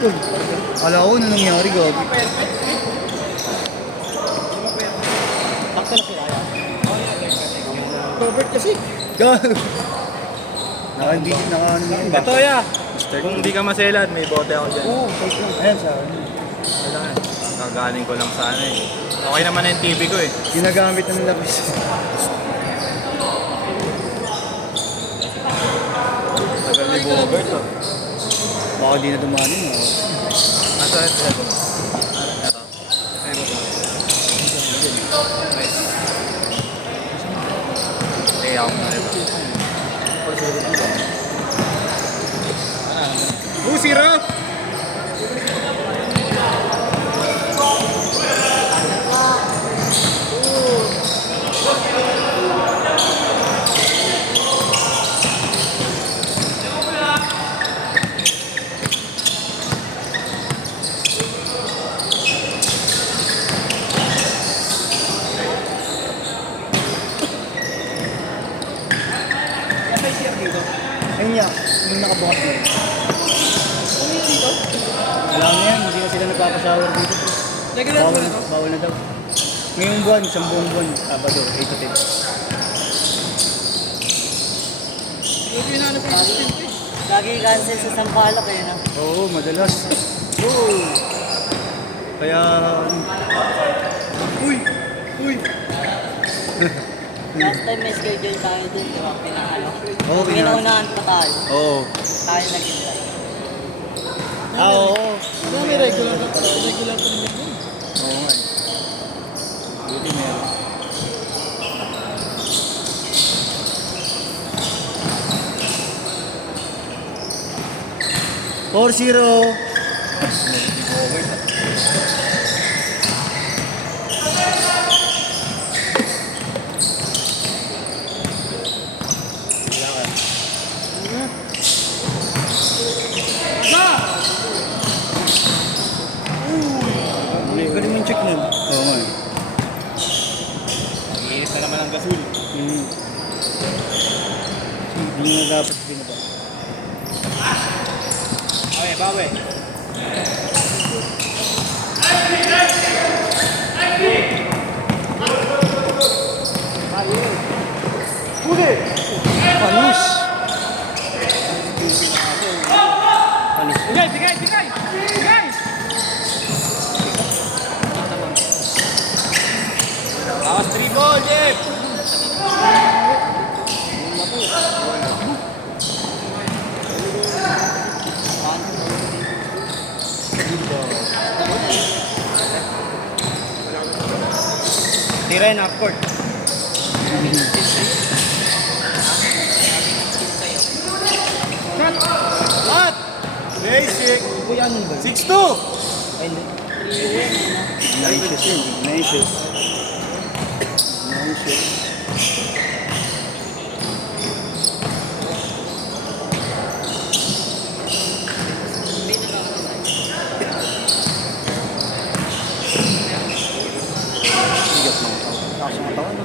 tol. Ala ko, ano nangyari, gabi? Takta na sila yan. Robert kasi. Gabi. Naka ano yan ba? Ito ya. Kung hindi ka maselan, may bote ako dyan. Oo, ayan sa akin. Kailangan. Kagaling ko lang sana eh. Okay naman na yung TV ko eh. Ginagamit ng lapis. Tagal ni Bobert oh. Baka di na dumanin. Nasa ito. Ito. Nice. Layout na ito. Sira! Ayun niya, yung nakabukas na yun. Wala na yan, hindi na sila nagpapasawer dito. Bawal na daw. Ngayong buwan, isang buong buwan, Sabado, 8 to 10. Lagi cancel sa Sampaloc eh, no? Oo, madalas. Oo. Kaya... Uy! Uy! Last time may schedule tayo dun, di ba? Pinahalo. Oo, pinahalo. Pinaunahan pa tayo. Oo. Tayo naging live. Oo. May regular pa rin yun. Oo nga eh. Buti meron. Four zero. Galing yung check nun. Oo nga eh. Iinis na naman ang gasol. Hindi na dapat binaba. Okay, bawi. Panos! Sigay! Sigay! Sigay! Sigay! Awas dribble, Jeff! Tira yun, half-court. What? Basic! 6-2! Ignatius yun, Ignatius. Sigat ng taas ng katawan, no?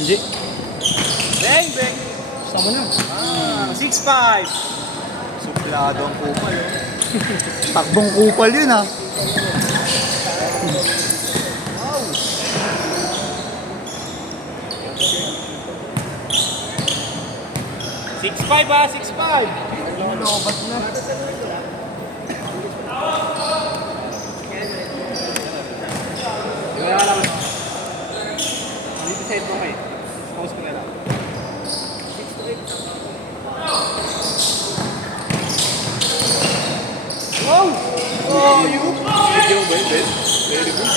Hindi. Bang! Bang! Sama na. 6-5! Suplado ang kupal. Takbong kupal yun, ha? Six-five ah! 6-5! Lobat na. Wala lang. Dito sa ito kayo. Pause ko na lang. Wow! Oh, you! Video ba yun, Ben? Very good.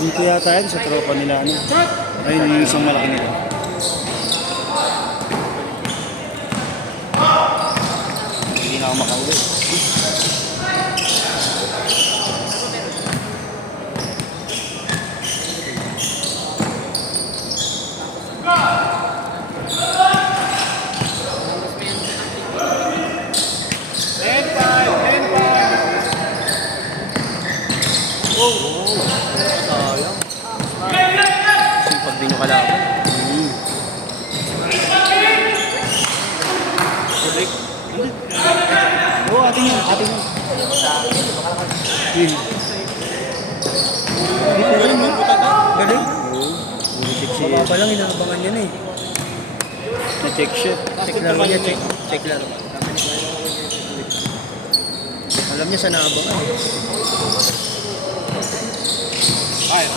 Dito yata yan sa tropa nila, ano? Ayun, yung isang malaki nila. Hindi na ako makauwi. Sayang. Sipag din yung kalaban. Rick. Oo, ating yan. Ating yan. Yun. Galing mo puta ka. Galing. Oo. Baba pa lang, inaabangan niya na eh. Na-check siya. Check laro niya, check. Check laro. Alam niya sa naabangan eh. Ay.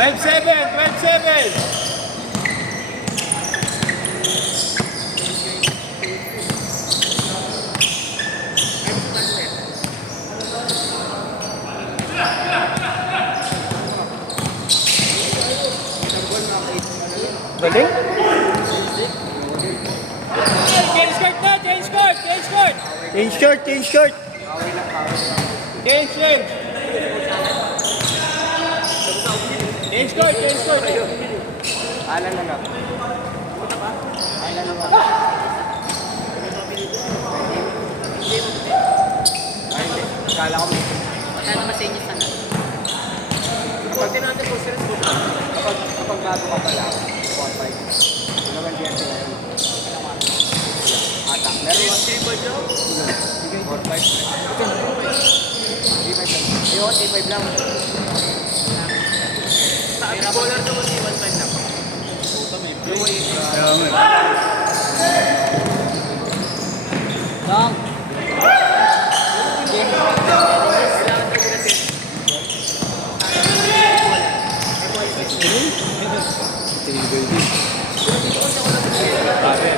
12-7. Galing? Change court na! Change court! Change court! Change short, change short. Change! Change court! Change court! Alan na lang. Alan na lang. Ay, hindi. Kala ko may... Magkano ba sa inyo sana? Kapag tinanong po sir, kapag bago ka pala, 4-5. Ito naman diyan sila yun. Ata. Meron yung 3 ba dyan? 4-5. Yun, 8-5 lang. Sa bowler naman si 1-5 lang. Kaya nga eh. Dong. Grabe.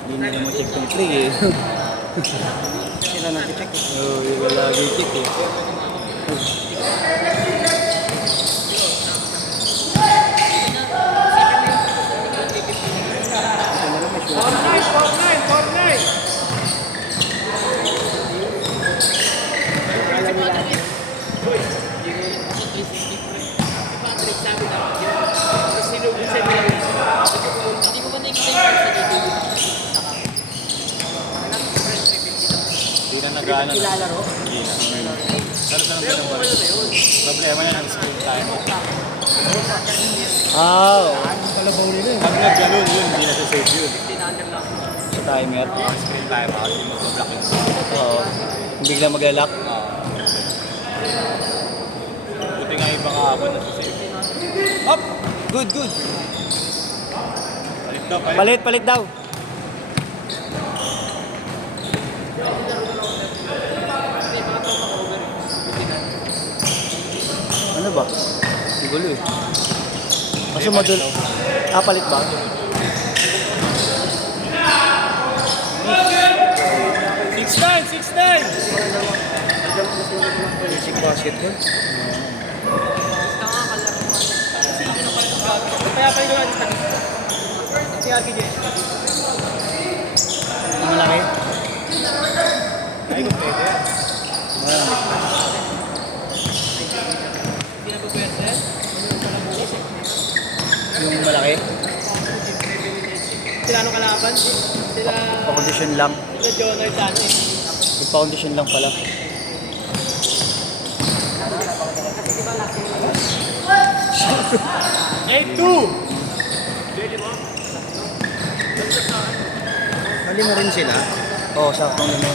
Hindi na naman check ng play eh. Sila nag-check. Oo, yung lagi check eh. Hindi na nag-ano. Kilalaro. Hindi na. Pero sa naman ba? Problema yan ang screen time. Kalabaw nila eh. Pag nag-ganun yun, hindi na sa-save yun. Sa timer. Screen time, hindi mo mag-block yun. Oo. Bigla maglalak. Buti nga yung baka ako na-save. Up! Good, good. Palit daw, palit. Palit, palit daw. Ano ba? Gulo eh. Kaso madul... palit ba? Six nine! Basic basketball. Kaya pa yung gano'n sa si RKJ. Ang malaki? Ay, kung pwede. Yung malaki? Sila nung kalaban? Sila... Pa-condition lang. Sila Jonah dati. Yung pa-condition lang pala. Eight two! Mali mo rin sila? Oo, saktong naman.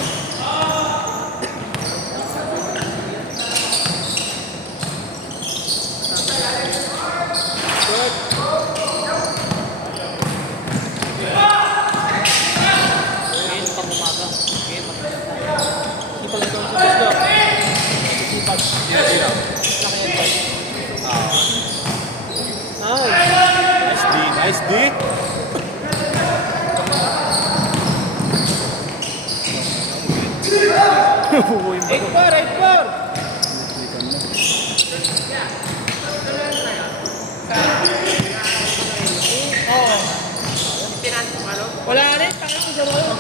Ngayon pang umaga. Ngayon pang Hindi pala ito sa gusto. Sipag. Sino? Laki yan ba? Nice D, nice D! Eight four! Wala rin. Tangan ko sa mga.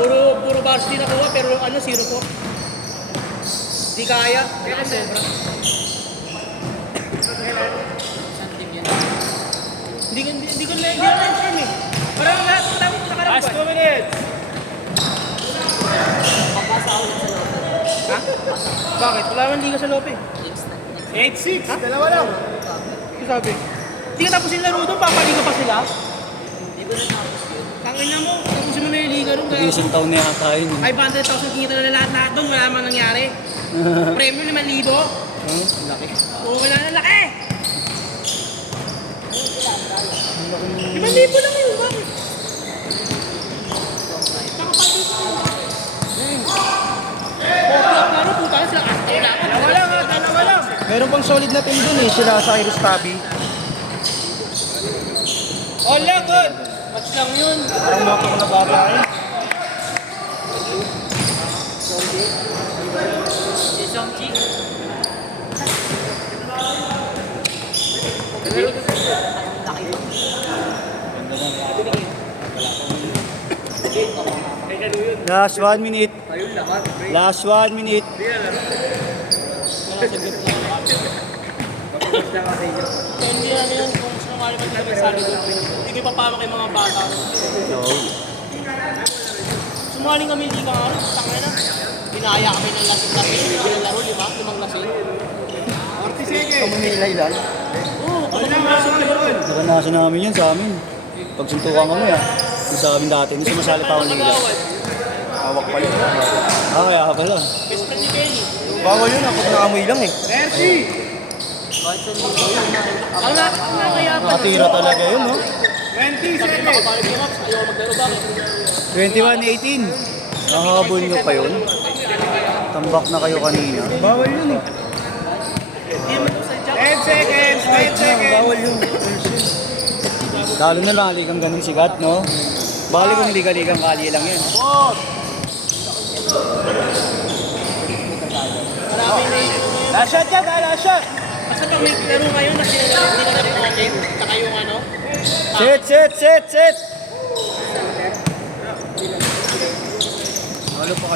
Puro varsity nakuha, pero ano, 0 po. Di kaya. Kaya sobra. Hindi ko na-inform eh. Parang lahat ng tao sa karang Last 2 minutes. Ha? Bakit? Wala naman liga sa Lope. 8-6. Dalawa lang. Ano sabi? Hindi ka tapos yung laro doon, papaliga pa sila? Hindi ko na tapos yun. Tangina mo, tapusin mo na yung liga doon. Isang taon na yata yun. 500,000 kita na lahat doon, wala man nangyari. Premium 5,000. Laki. Oo, wala na laki! 5,000 lang yun, bakit? Nakapagod ko. Laro, puta na sila. Dalawa lang. Meron pang solid na team dun eh, sila sa Cyrus Tabi. Wala, good! Match lang yun. Parang moto ko na babae. Last 1 minute. Last 1 minute. Hindi na yun kung sumali man kami sa lalo. Hindi ko papama kay mga bata. Sumali kami, hindi ka nga, tanga na. Binaya kami ng lasing-lasing, ng laro, 5 lasing. 40 seconds. Kamunilay lang. Oo, kapag yung lasing na laro. Naranasan namin yan sa amin. Pag suntukan kami yung sa amin dati, hindi sumasali pa akong liga. Hawak pa yun. Kaya pala. Best friend ni Kenny. Bawal yun, kapag naamoy lang eh. Ang nakaya pa. Nakatira talaga yun, no? 20 seconds. Nakapalik yung Max, ayaw maglaro bakit? 21-18. Nahabol nyo pa yun. Tambak na kayo kanina. Bawal yun eh. Hindi naman ito sa Jack. 10 seconds, 10 seconds. Bawal yun. Lalo na lang ligang ganun sigat, no? Bali kung liga-ligang kalye lang yun. Marami na yun. Last shot yan, last shot. Basta pag may laro ngayon, hindi na natin okay. Saka yung ano. Set! Halo pa